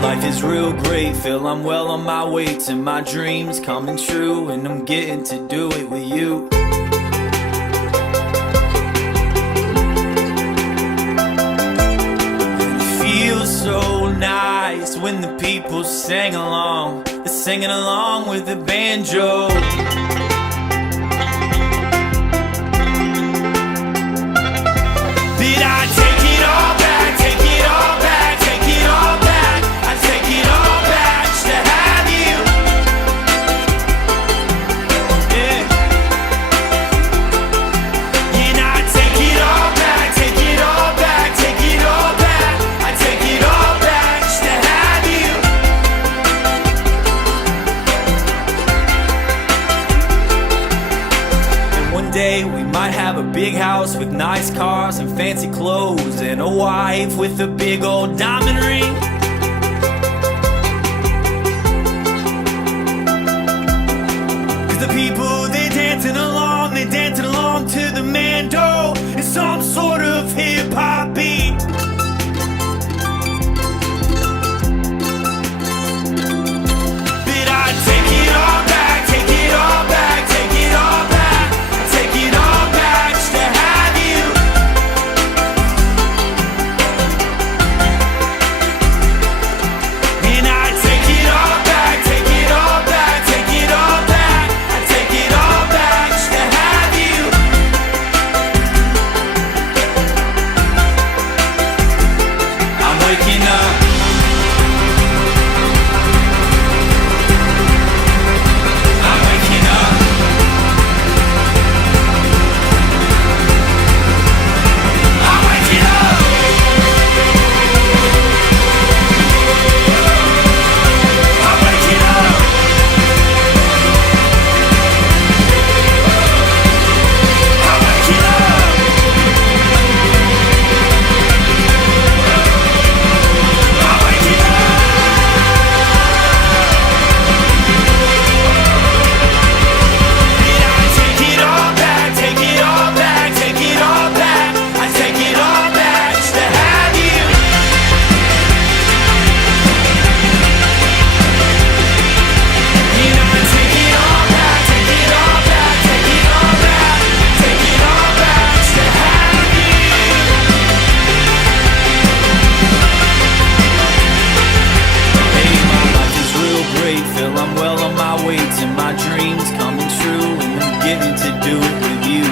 life is real great, feel I'm well on my way to my dreams coming true, and I'm getting to do it with you. And it feels so nice when the people sing along, they're singing along with the banjo. Did I take it all back, take it all back, take it all back? I take it all back just to have you. Yeah. And I take it all back, take it all back, take it all back. I take it all back just to have you. And one day we might have a big house with nice cars and fancy clothes, and a wife with a big old diamond ring. Cause the people, they're dancing along to the mando. It's some sort of hip-hop beat. Did I take it all back, take it all back, take it all back? I take it all back just to have you. And I take it all back, take it all back, take it all back. I take it all back just to have you. I'm waking up. I'm waking up. I'm waking up. I'm waking up. I'm waking up. I'm waking up. Did I take it all back, take it all back, take it all back? I take it all back just to have you. And I take it all back, take it all back, take it all back, take it all back just to have you. Hey, my life is real great, feel I'm well on my way to my dreams coming true, and I'm getting to do it with you.